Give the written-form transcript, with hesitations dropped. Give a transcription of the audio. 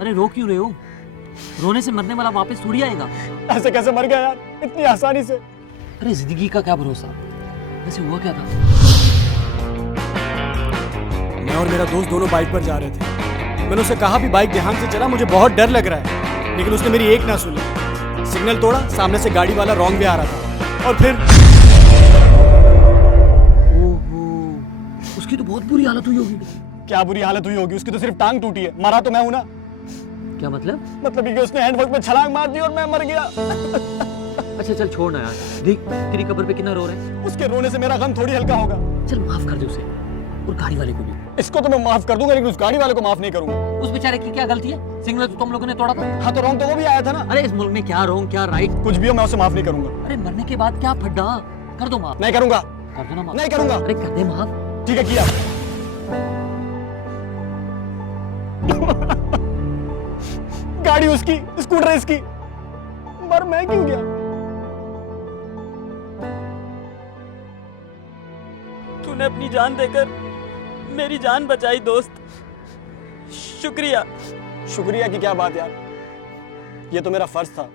अरे रो क्यों रहे हो? रोने से मरने वाला वापस थोड़ी आएगा। ऐसे कैसे मर गया यार, इतनी आसानी से? अरे जिंदगी का क्या भरोसा। वैसे हुआ क्या था? मैं और मेरा दोस्त दोनों बाइक पर जा रहे थे। मैंने उसे कहा भी बाइक ध्यान से चला, मुझे बहुत डर लग रहा है, लेकिन उसने मेरी एक ना सुनी। सिग्नल तोड़ा, सामने से गाड़ी वाला रॉन्ग वे आ रहा था और फिर ओहो, उसकी तो बहुत बुरी हालत हुई होगी। क्या बुरी हालत हुई होगी? उसकी तो सिर्फ टांग टूटी है, मरा तो मैं हूं ना। क्या मतलब? मतलब ये कि उसने हैंडवर्क में छलांग मार दी और मैं मर गया। अच्छा चल छोड़ ना यार, देख तेरी कब्र पे कितना रो रहा है। उसके रोने से मेरा गम थोड़ी हल्का होगा। चल माफ कर दे उसे, और गाड़ी वाले को भी। इसको तो मैं माफ कर दूंगा, लेकिन उस गाड़ी वाले को माफ नहीं करूंगा। उस बेचारे की क्या गलती है? सिग्नल तो तुम लोगों ने तोड़ा था। हाँ तो रॉन्ग तो वो भी आया था ना। अरे इस मुल्क में क्या रॉन्ग क्या राइट, कुछ भी हो, मैं उसे माफ नहीं करूंगा। अरे मरने के बाद क्या फड्डा। कर दो माफ। नहीं करूंगा। कर दो ना माफ। नहीं करूंगा। अरे कर दे माफ। ठीक है, किया। गाड़ी उसकी, स्कूटर इसकी, पर मैं क्यों गया? तूने अपनी जान देकर मेरी जान बचाई दोस्त, शुक्रिया। शुक्रिया की क्या बात यार, ये तो मेरा फर्ज था।